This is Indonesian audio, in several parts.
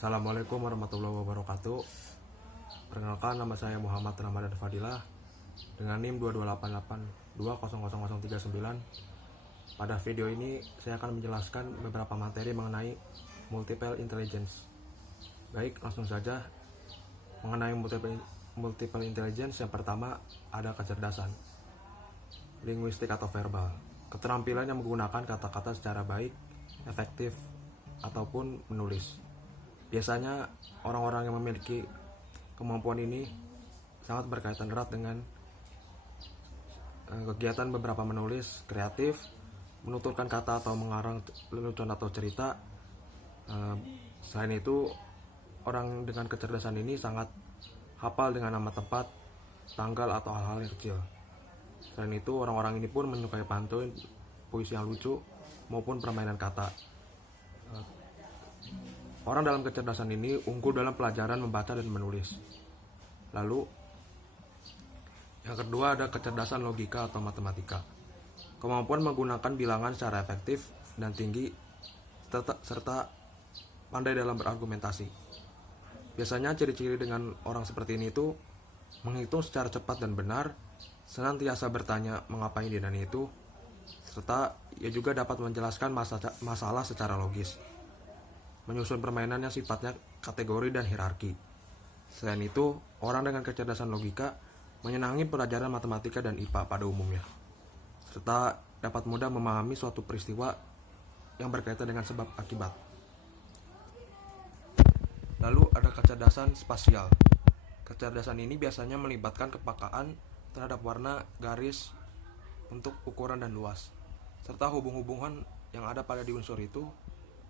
Assalamualaikum warahmatullahi wabarakatuh. Perkenalkan, nama saya Muhammad Ramadan Fadilah dengan NIM 2288200039. Pada video ini saya akan menjelaskan beberapa materi mengenai multiple intelligence. Baik, langsung saja. Mengenai multiple intelligence, yang pertama ada kecerdasan linguistik atau verbal. Keterampilan yang menggunakan kata-kata secara baik, efektif, ataupun menulis. Biasanya orang-orang yang memiliki kemampuan ini sangat berkaitan erat dengan kegiatan beberapa menulis kreatif, menuturkan kata atau mengarang lelucon atau cerita. Selain itu, orang dengan kecerdasan ini sangat hafal dengan nama tempat, tanggal, atau hal-hal yang kecil. Selain itu, orang-orang ini pun menyukai pantun, puisi yang lucu, maupun permainan kata. Orang dalam kecerdasan ini unggul dalam pelajaran membaca dan menulis. Lalu, yang kedua ada kecerdasan logika atau matematika. Kemampuan menggunakan bilangan secara efektif dan tinggi, serta pandai dalam berargumentasi. Biasanya ciri-ciri dengan orang seperti ini itu menghitung secara cepat dan benar, senantiasa bertanya mengapa ini dan itu, serta ia juga dapat menjelaskan masalah secara logis, menyusun permainan yang sifatnya kategori dan hierarki. Selain itu, orang dengan kecerdasan logika menyenangi pelajaran matematika dan IPA pada umumnya, serta dapat mudah memahami suatu peristiwa yang berkaitan dengan sebab akibat. Lalu ada kecerdasan spasial. Kecerdasan ini biasanya melibatkan kepekaan terhadap warna, garis, bentuk, ukuran, dan luas, serta hubung-hubungan yang ada pada di unsur itu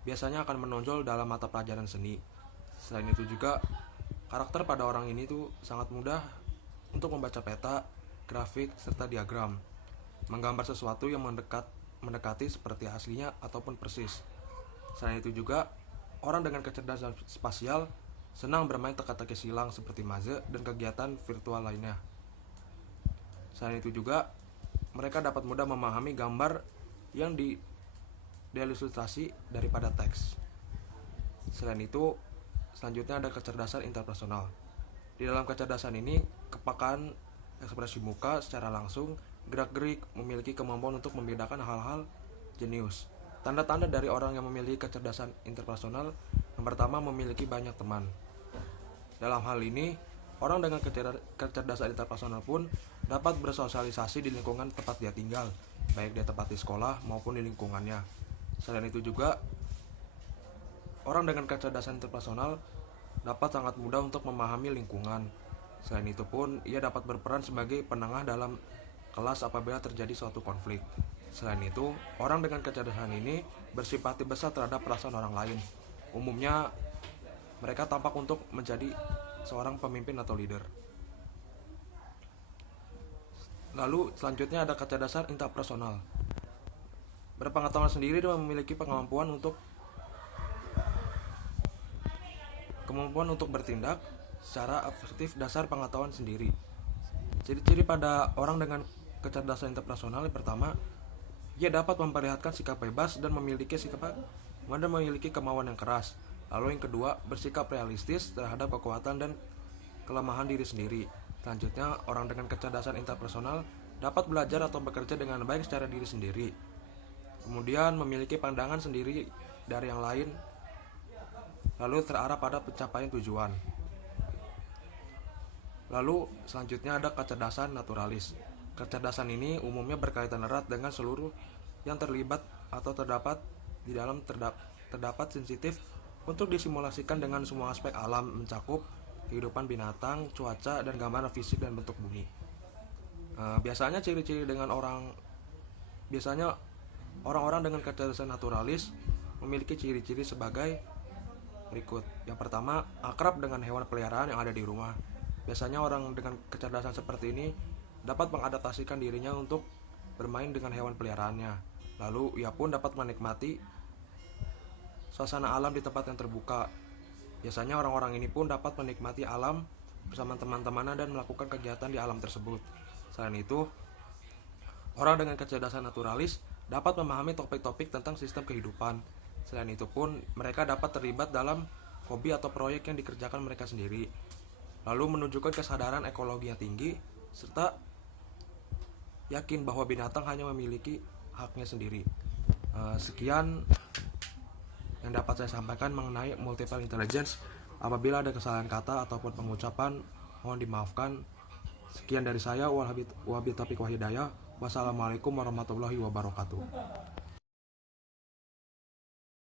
biasanya akan menonjol dalam mata pelajaran seni. Selain itu juga, karakter pada orang ini tuh sangat mudah untuk membaca peta, grafik, serta diagram, menggambar sesuatu yang mendekati seperti aslinya ataupun persis. Selain itu juga, orang dengan kecerdasan spasial senang bermain teka-teki silang seperti maze dan kegiatan virtual lainnya. Selain itu juga, mereka dapat mudah memahami gambar yang diilustrasi daripada teks. Selain itu, selanjutnya ada kecerdasan interpersonal. Di dalam kecerdasan ini, kepekaan ekspresi muka secara langsung, gerak-gerik, memiliki kemampuan untuk membedakan hal-hal jenius. Tanda-tanda dari orang yang memiliki kecerdasan interpersonal, yang pertama memiliki banyak teman. Dalam hal ini, orang dengan kecerdasan interpersonal pun dapat bersosialisasi di lingkungan tempat dia tinggal, baik di tempat di sekolah maupun di lingkungannya. Selain itu juga, orang dengan kecerdasan interpersonal dapat sangat mudah untuk memahami lingkungan. Selain itu pun, ia dapat berperan sebagai penengah dalam kelas apabila terjadi suatu konflik. Selain itu, orang dengan kecerdasan ini bersimpati besar terhadap perasaan orang lain. Umumnya, mereka tampak untuk menjadi seorang pemimpin atau leader. Lalu, selanjutnya ada kecerdasan interpersonal. Berpengetahuan sendiri dan memiliki kemampuan untuk bertindak secara efektif dasar pengetahuan sendiri. Ciri-ciri pada orang dengan kecerdasan interpersonal yang pertama, ia dapat memperlihatkan sikap bebas dan memiliki kemauan yang keras. Lalu yang kedua, bersikap realistis terhadap kekuatan dan kelemahan diri sendiri. Selanjutnya, orang dengan kecerdasan interpersonal dapat belajar atau bekerja dengan baik secara diri sendiri. Kemudian memiliki pandangan sendiri dari yang lain, lalu terarah pada pencapaian tujuan. Lalu selanjutnya ada kecerdasan naturalis. Kecerdasan ini umumnya berkaitan erat dengan seluruh yang terlibat atau terdapat di dalam terdapat sensitif untuk disimulasikan dengan semua aspek alam, mencakup kehidupan binatang, cuaca, dan gambaran fisik dan bentuk bumi. Biasanya orang-orang dengan kecerdasan naturalis memiliki ciri-ciri sebagai berikut. Yang pertama, akrab dengan hewan peliharaan yang ada di rumah. Biasanya orang dengan kecerdasan seperti ini dapat mengadaptasikan dirinya untuk bermain dengan hewan peliharaannya. Lalu ia pun dapat menikmati suasana alam di tempat yang terbuka. Biasanya orang-orang ini pun dapat menikmati alam bersama teman-temannya dan melakukan kegiatan di alam tersebut. Selain itu, orang dengan kecerdasan naturalis dapat memahami topik-topik tentang sistem kehidupan. Selain itu pun, mereka dapat terlibat dalam hobi atau proyek yang dikerjakan mereka sendiri, lalu menunjukkan kesadaran ekologi yang tinggi, serta yakin bahwa binatang hanya memiliki haknya sendiri. Sekian yang dapat saya sampaikan mengenai multiple intelligence. Apabila ada kesalahan kata ataupun pengucapan, mohon dimaafkan. Sekian dari saya, wabillahi taufiq wal hidayah. Wassalamualaikum warahmatullahi wabarakatuh.